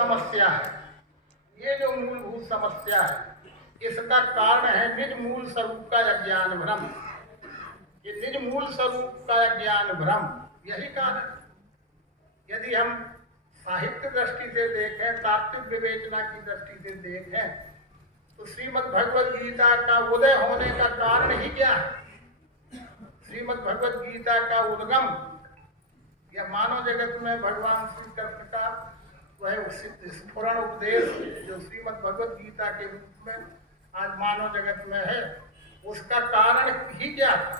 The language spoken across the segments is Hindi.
समस्या है, ये जो मूलभूत समस्या है, इसका कारण है निज मूल स्वरूप का अज्ञान भ्रम। ये निज मूल स्वरूप का अज्ञान भ्रम, यही कारण। यदि हम साहित्य दृष्टि से देखें, तात्विक विवेचना की दृष्टि से देखें, तो श्रीमद् भगवद गीता का उदय होने का कारण ही क्या है? श्रीमद् भगवद गीता का उद्गम या मानव जगत में भगवान श्री कृष्ण का वह स्फुरण उपदेश जो श्रीमद् भगवद गीता के रूप में आज मानव जगत में है, उसका कारण ही क्या था?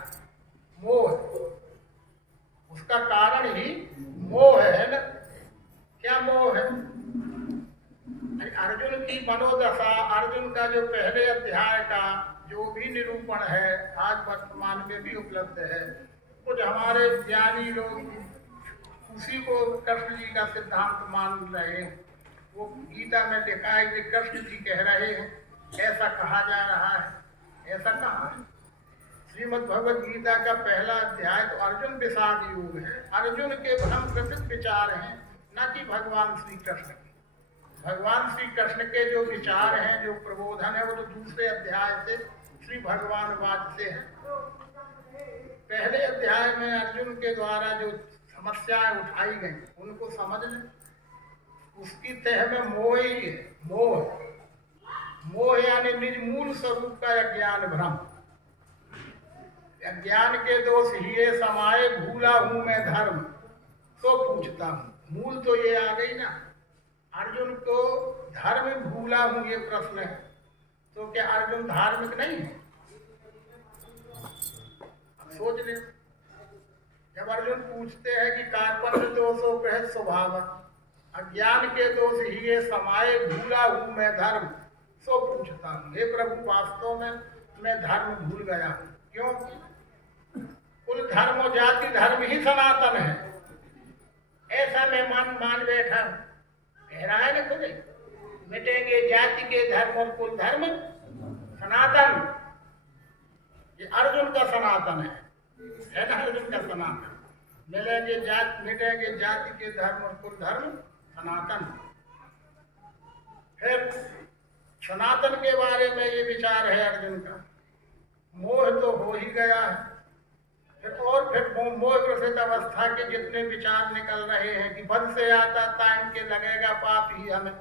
मोह। उसका कारण ही मोह है ना। क्या मोह है? अर्जुन की मनोदशा, अर्जुन का जो पहले अध्याय का जो भी निरूपण है आज वर्तमान में भी उपलब्ध है। कुछ हमारे ज्ञानी लोग उसी को कृष्ण जी का सिद्धांत मान रहे हैं। वो गीता में लिखा है कि कृष्ण जी कह रहे हैं, ऐसा कहा जा रहा है। ऐसा कहा है? श्रीमद् भगवद गीता का पहला अध्याय तो अर्जुन विषाद योग है। अर्जुन के भ्रम प्रसिद्ध विचार हैं, न कि भगवान श्री कृष्ण के। भगवान श्री कृष्ण के जो विचार हैं, जो प्रबोधन है, वो तो दूसरे अध्याय से श्री भगवान वाद से है। पहले अध्याय में अर्जुन के द्वारा जो समस्याएं उठाई गई उनको समझ लें। उसकी तह में मोह ही है। मोह यानी निज मूल स्वरूप का अज्ञान भ्रम। अज्ञान के दोष ही समाये भूला हूं मैं धर्म तो पूछता हूं। मूल तो ये आ गई ना, अर्जुन को धर्म भूला हूं ये प्रश्न है। तो क्या अर्जुन धार्मिक नहीं है? सोच ले। जब अर्जुन पूछते हैं कि कार्पण्य दोषों पे स्वभाव, अज्ञान के दोष ही समाये भूला हूं मैं धर्म सो पूछता हूं। हे प्रभु, वास्तव में मैं धर्म भूल गया हूं। क्यों? कुल धर्म और जाति धर्म ही सनातन है, ऐसा मैं मान बैठा। कह रहा है ना खुद, मिटेंगे जाति के धर्म और कुल धर्म सनातन। ये अर्जुन का सनातन है ना? अर्जुन का सनातन। मिटेंगे जाति के धर्म और कुल धर्म सनातन। फिर सनातन के बारे में ये विचार है अर्जुन का। मोह तो हो ही गया है। फिर मोह ग्रसित अवस्था के जितने विचार निकल रहे हैं कि बद से आता टाइम के लगेगा पाप ही हमें।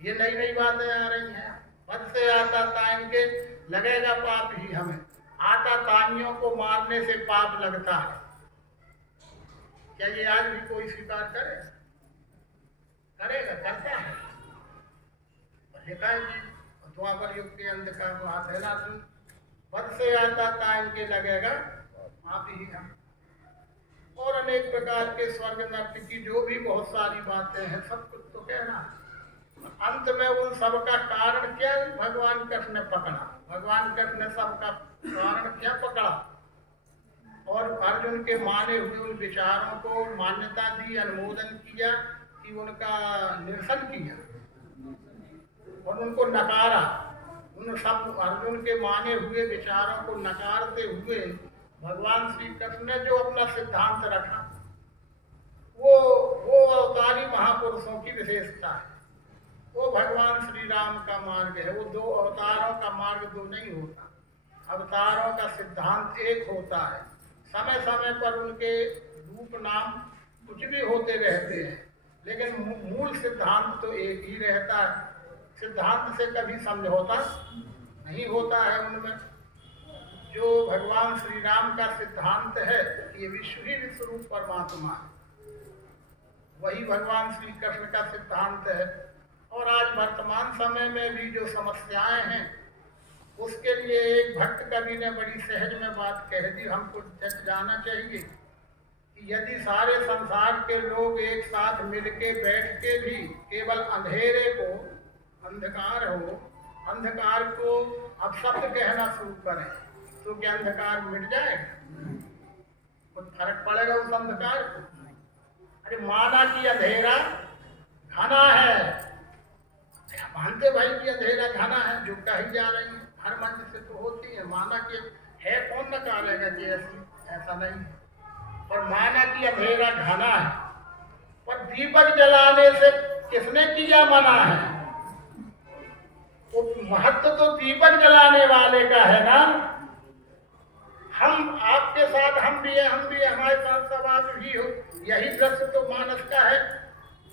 ये नई नई बातें आ रही हैं। बद से आता टाइम के लगेगा पाप ही हमें। आता तानियों को मारने से पाप लगता है। क्या ये आज भी कोई स्वीकार करेगा? करता है। लिखा है कि द्वापर युग के अंत का बात है ना, बद से आता टाइम के लगेगा पाप ही हम। और अनेक प्रकार के स्वर्ग नर्क की जो भी बहुत सारी बातें हैं, सब कुछ तो कहना। अंत में उन सबका कारण क्या भगवान कृष्ण ने पकड़ा? भगवान कृष्ण ने सबका कारण क्या पकड़ा? और अर्जुन के माने हुए उन विचारों को मान्यता दी, अनुमोदन किया कि उनका निरसन किया और उनको नकारा। उन सब अर्जुन के माने हुए विचारों को नकारते हुए भगवान श्री कृष्ण ने जो अपना सिद्धांत रखा, वो अवतारी महापुरुषों की विशेषता है। वो भगवान श्री राम का मार्ग है। वो दो अवतारों का मार्ग दो नहीं होता, अवतारों का सिद्धांत एक होता है। समय समय पर उनके रूप नाम कुछ भी होते रहते हैं, लेकिन मूल सिद्धांत तो एक ही रहता है। सिद्धांत से कभी समझौता नहीं होता है उनमें। जो भगवान श्री राम का सिद्धांत है, ये विश्व ही विश्वरूप परमात्मा है, वही भगवान श्री कृष्ण का सिद्धांत है। और आज वर्तमान समय में भी जो समस्याएं हैं, उसके लिए एक भक्त कवि ने बड़ी सहज में बात कह दी। हमको जाना चाहिए कि यदि सारे संसार के लोग एक साथ मिलके बैठ के भी केवल अंधेरे को, अंधकार हो, अंधकार को अपशब्द कहना शुरू करें, तो क्या अंधकार मिट जाएगा? कुछ फर्क पड़ेगा उस अंधकार को? अरे माना कि अंधेरा घना है, मानते भाई कि अंधेरा घना है, जो कही जा रही है हर मंच से तो होती है। माना कि है, कौन निकालेगा कि ऐसा नहीं है। और माना कि अंधेरा घना है, पर दीपक जलाने से किया मना है। तो महत्व तो दीपक जलाने वाले का है ना। हम आपके साथ हम भी है, हमारे साथ सब आप भी हो। यही दृश्य तो मानस का है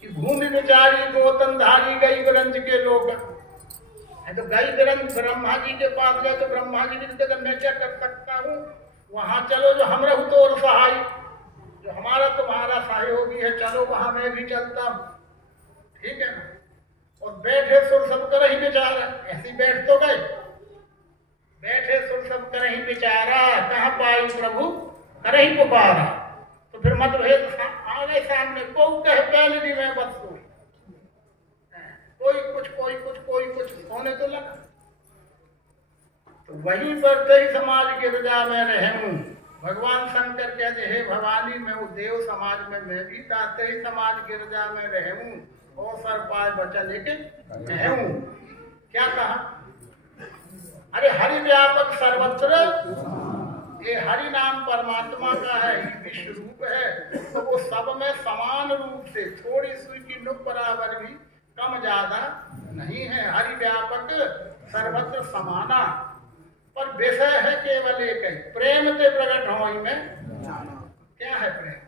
कि भूमि विचारी गोतनधारी गई ब्रंज के लोग है। तो गई ब्रंज ब्रह्मा जी के पास गए तो ब्रह्मा जी ने कहा मैं क्या कर सकता हूँ, वहां चलो जो हम रहू तो और सहाय, जो हमारा तुम्हारा सहयोगी है, चलो वहां मैं भी चलता हूँ। ठीक है ना। और बैठे सुर सब कर ही बेचारा, ऐसी बैठ तो गए, बैठे सुर सब कर ही बेचारा, कहाँ पाई प्रभु कर ही पुकारा। तो फिर मतभेद आ गए सामने, को कहे पहले भी मैं बस सोई, कोई कुछ होने तो लगा। तो वहीं पर कई समाज गिरजा में रहूं। भगवान शंकर कहते हे भवानी मैं वो देव समाज में मैं भी ताते ही समाज गिरजा में रहूं और सर पाए बचन लेके रहूं। क्या कहा? अरे हरि व्यापक सर्वत्र, ये हरि नाम परमात्मा का है, विश्व रूप है, तो वो सब में समान रूप से थोड़ी सुई की नुक बराबर भी कम ज्यादा नहीं है। हरि व्यापक सर्वत्र समाना, पर विषय है केवल एक है, प्रेम से प्रकट होई में जाना। क्या है प्रेम?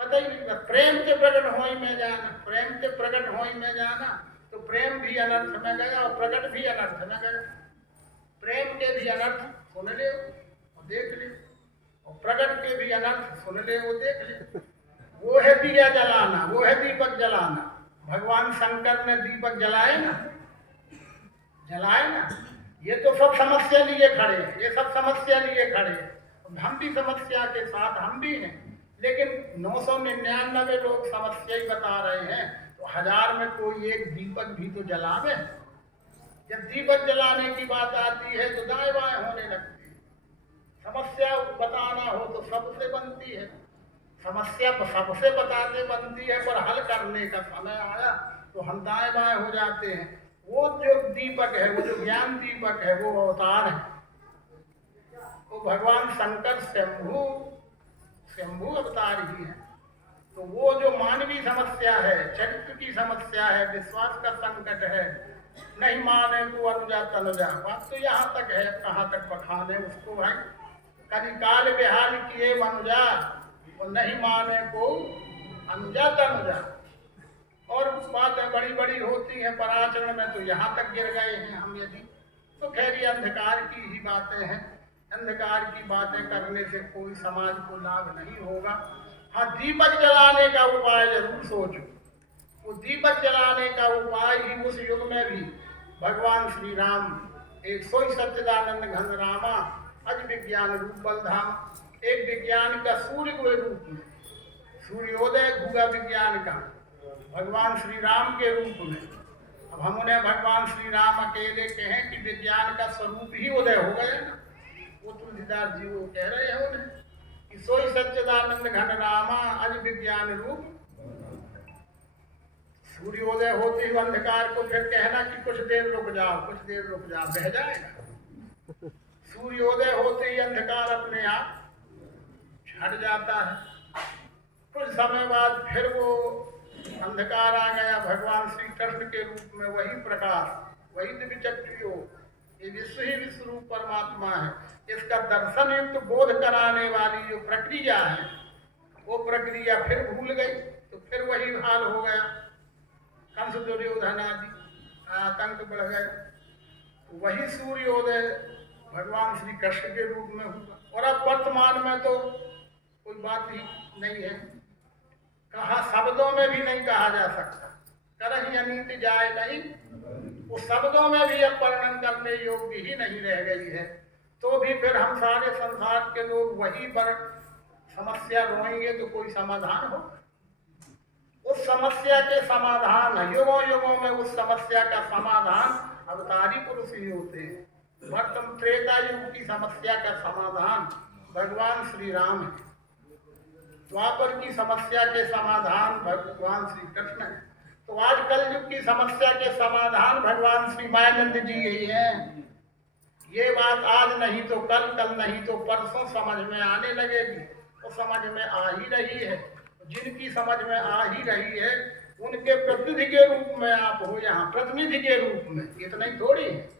पता ही नहीं। प्रेम से प्रकट होई में जाना, प्रेम से प्रकट होई में जाना, तो प्रेम भी अनर्थ में गया और प्रकट भी अनर्थ में गया। प्रेम के भी अनर्थ सुन ले और देख ले, और प्रकट के भी अनर्थ सुन ले वो देख ले। वो है दिया जलाना, वो है दीपक जलाना। भगवान शंकर ने दीपक जलाए ना, जलाए ना। ये तो सब समस्या लिए खड़े हैं, ये सब समस्या लिए खड़े हैं। हम भी समस्या के साथ हम भी हैं, लेकिन 999 लोग समस्या ही बता रहे हैं, तो 1000 में कोई एक दीपक भी तो जलावे। जब दीपक जलाने की बात आती है तो दाएं बाएं होने लगती है। समस्या बताना हो तो सबसे बनती है, समस्या सबसे बताते बनती है, पर हल करने का समय आया तो हम दाएं बाएं हो जाते हैं। वो जो दीपक है, वो जो ज्ञान दीपक है, वो अवतार है, वो भगवान शंकर शंभु अवतार ही है। तो वो जो मानवीय समस्या है, चरित्र की समस्या है, विश्वास का संकट है, नहीं माने को अनुजा तनुजा, बात तो यहाँ तक है, कहाँ तक बखाने उसको भाई। कलिकाल बेहाल किए मनुजा और नहीं माने को अनुजा तनुजा। और बातें बड़ी बड़ी होती हैं, पर आचरण में तो यहाँ तक गिर गए हैं हम यदि। तो खैर ये अंधकार की ही बातें हैं, अंधकार की बातें करने से कोई समाज को लाभ नहीं होगा। हाँ, दीपक जलाने का उपाय जरूर सोचो। वो दीपक जलाने का उपाय ही उस युग में भी भगवान श्री राम एक सोई सच्चिदानंद घन रामा अज विज्ञान रूप बलधाम, एक विज्ञान का सूर्य के रूप में, सूर्योदय हुआ विज्ञान का भगवान श्री राम के रूप में। अब हम उन्हें भगवान श्री राम अकेले कहें कि विज्ञान का स्वरूप ही उदय हो गया ना। वो तुलसीदास जी वो कह रहे हैं उन्हें कि सोई सच्चिदानंद घन रामा अज विज्ञान रूप। सूर्योदय होते ही अंधकार को फिर कहना कि कुछ देर रुक जाओ, कुछ देर रुक जाओ, बह जाएगा। सूर्योदय होते ही अंधकार अपने आप छट जाता है। कुछ समय बाद फिर वो अंधकार आ गया, भगवान श्री कृष्ण के रूप में वही प्रकाश, वही दिव्य चक्षु, ये विश्व ही विश्व रूप परमात्मा है। इसका दर्शन युक्त बोध कराने वाली जो प्रक्रिया है, वो प्रक्रिया फिर भूल गई, तो फिर वही हाल हो गया। कंस दुर्योधन आदि आतंक बढ़ गए। वही सूर्योदय भगवान श्री कृष्ण के रूप में हुआ। और अब वर्तमान में तो कोई बात ही नहीं है, कहा शब्दों में भी नहीं कहा जा सकता, करहि अनीति जाए नहीं, वो शब्दों में भी अब वर्णन करने योग्य ही नहीं रह गई है। तो भी फिर हम सारे संसार के लोग वही पर समस्या रोएंगे तो कोई समाधान हो? उस समस्या के समाधान युगों युगों में उस समस्या का समाधान अवतारी पुरुष ही होते हैं। वर्तमान त्रेता युग की समस्या का समाधान भगवान श्री राम है, द्वापर की समस्या के समाधान भगवान श्री कृष्ण है। तो आज कल युग की समस्या के समाधान भगवान श्री मायानंद जी ही हैं। ये बात आज नहीं तो कल, कल नहीं तो परसों समझ में आने लगेगी, तो समझ में आ ही रही है। जिनकी समझ में आ ही रही है उनके प्रति प्रतिनिधि के रूप में आप हो यहाँ, प्रतिनिधि के रूप में, इतना ही थोड़ी है।